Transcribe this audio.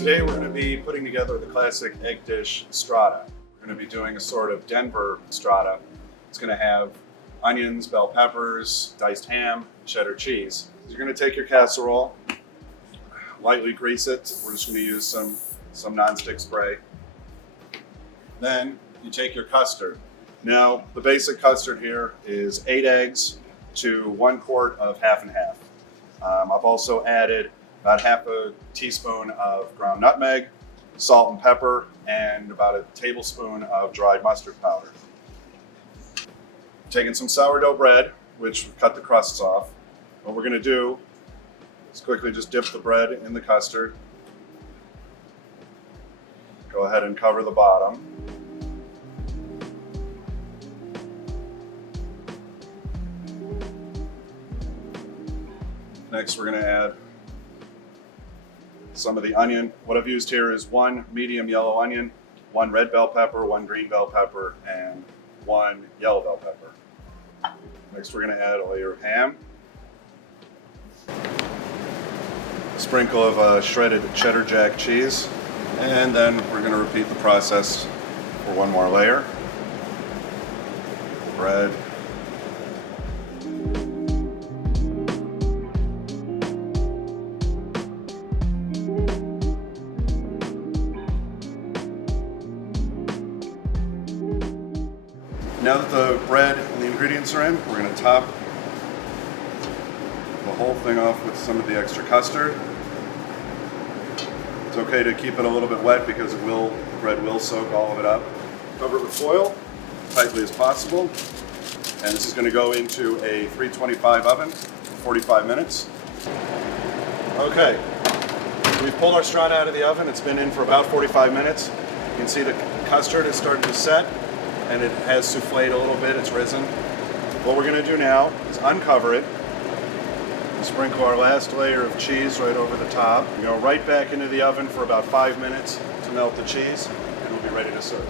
Today we're going to be putting together the classic egg dish strata. We're going to be doing a sort of Denver strata. It's going to have onions, bell peppers, diced ham, cheddar cheese. You're going to take your casserole, lightly grease it. We're just going to use some nonstick spray. Then you take your custard. Now the basic custard here is 8 eggs to 1 quart of half and half. I've also added about half a teaspoon of ground nutmeg, salt and pepper, and about a tablespoon of dried mustard powder. Taking some sourdough bread, which we've cut the crusts off. What we're going to do is quickly just dip the bread in the custard. Go ahead and cover the bottom. Next, we're going to add some of the onion. What I've used here is 1 medium yellow onion, 1 red bell pepper, 1 green bell pepper, and 1 yellow bell pepper. Next, we're going to add a layer of ham, a sprinkle of shredded cheddar jack cheese, and then we're going to repeat the process for 1 more layer. Bread. Now that the bread and the ingredients are in, we're going to top the whole thing off with some of the extra custard. It's okay to keep it a little bit wet because the bread will soak all of it up. Cover it with foil, tightly as possible, and this is going to go into a 325 oven for 45 minutes. Okay, we've pulled our strata out of the oven. It's been in for about 45 minutes. You can see the custard is starting to set, and it has souffled a little bit, it's risen. What we're going to do now is uncover it, sprinkle our last layer of cheese right over the top, go right back into the oven for about 5 minutes to melt the cheese, and we'll be ready to serve.